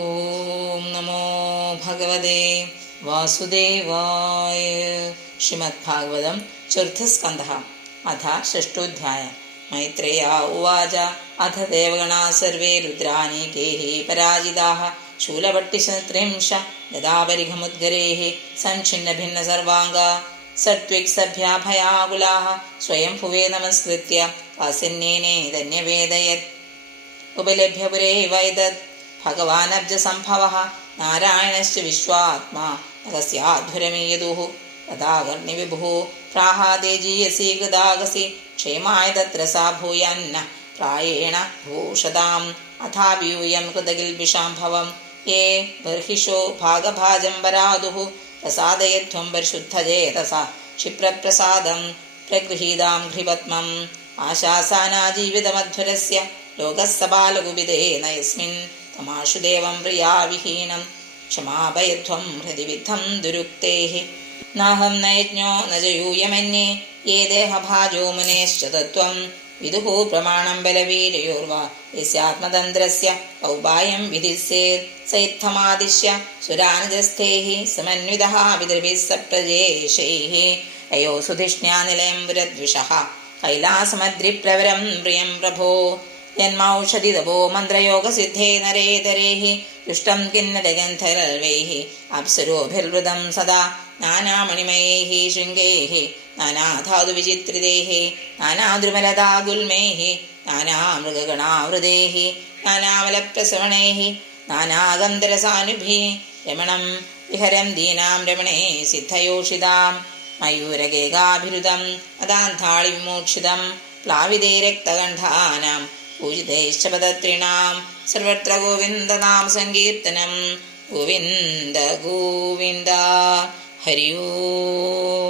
ഓം നമോ ഭഗവതേ വാസുദേവായ. ശ്രീമദ്ഭാഗവതം ചതുർത്ഥസ്കന്ധഃ അഥ ഷഷ്ടോധ്യായ. മൈത്രേയ ഉവാച അഥ ദേവഗണാ സർവേ രുദ്രാനീകൈഃ പരാജിതാഃ ശൂലപട്ടിശത്രിംശ ഗദാപരിഘമുദ്ഗരൈഃ സംഛിന്നഭിന്ന സർവാംഗാ സത്വിക് സഭ്യാഭയാകുലാഃ സ്വയം ഭുവേ നമസ്കൃത്യ കാസിന്യേനേതന്യവേദയത്. ഉപലഭ്യ പുരൈവൈതത് ഭഗവാനബ്ജസംഭവഃ നാരായണശ്ച വിശ്വാത്മാ നഗസ്യാധ്വരമീയതുഃ. തഥാകർണിവിഭുഃ പ്രാഹാദേ ജീയസി ഗദാഗസി ക്ഷേമായ തത്ര സാ ഭൂയാന്ന പ്രായേണ ഭൂഷതാം അഥാവിയൂയം കൃതകിൽബിഷാംഭവം യേ ബർഹിഷോ ഭാഗഭാജം വരാതുഃ പ്രസാദയധ്വം പരിശുദ്ധചേതസ ക്ഷിപ്രപ്രസാദം പ്രഗൃഹീതാം ഘ്രിപത്മം ആശാസാനാ ജീവിതമധ്വരസ്യ ലോകസ്സബാലകുപിതേന യസ്മിൻ തമാശുദേവം പ്രിയാവിഹീനം ക്ഷമാപയധ്വം ഹൃദി വിദ്ധം ദുരുക്തേഃ. നാഹം നയജ്ഞോ ന ച യൂയമന്യേ യേ ദേഹഭാജോ മുനേശ്ച തത്വം വിദുഃ പ്രമാണം ബലവീരയോർവാ യസ്യാത്മതന്ത്രസ്യ ഔപായം വിധിസ്യേത് സ ഇത്തമാദിശ്യ സുരാനുജസ്ഥൈഃ സമന്വിതഃ പിതൃഭിः സപ്രജേശൈഃ അയോ സുധിഷ്ണ്യാനിലയം പുരദ്വിഷഃ കൈലാസമദ്രിപ്രവരം പ്രിയം പ്രഭോ ജന്മൌഷധിതപോ മന്ത്രയോഗസിദ്ധേ നരേതരൈഃ ദുഷ്ടം കിന്നരഗന്ധർവൈഃ അപ്സരോഭിർവൃതം സദാ നാനാമണിമയൈഃ ശൃംഗൈഃ നാനാധാതുവിചിത്രിതൈഃ നാനാദ്രുമലതാഗുൽമൈഃ നാനാമൃഗഗണാവൃതൈഃ നാനാമലപ്രസവണൈഃ നാനാഗന്ധരസാനുഭിः രമണം വിഹരം ദീനാം രമണേ സിദ്ധയോഷിതാം മയൂരഗേകാഭിരുദം അദാന്താളിവിമോക്ഷിതം പ്ലാവിതേ രക്തകണ്ഠാനാം പൂജിതൈശ്ച പദത്രിണാം സർവത്ര ഗോവിന്ദനാമ സങ്കീർത്തനം. ഗോവിന്ദ ഗോവിന്ദ. ഹരി ഓം.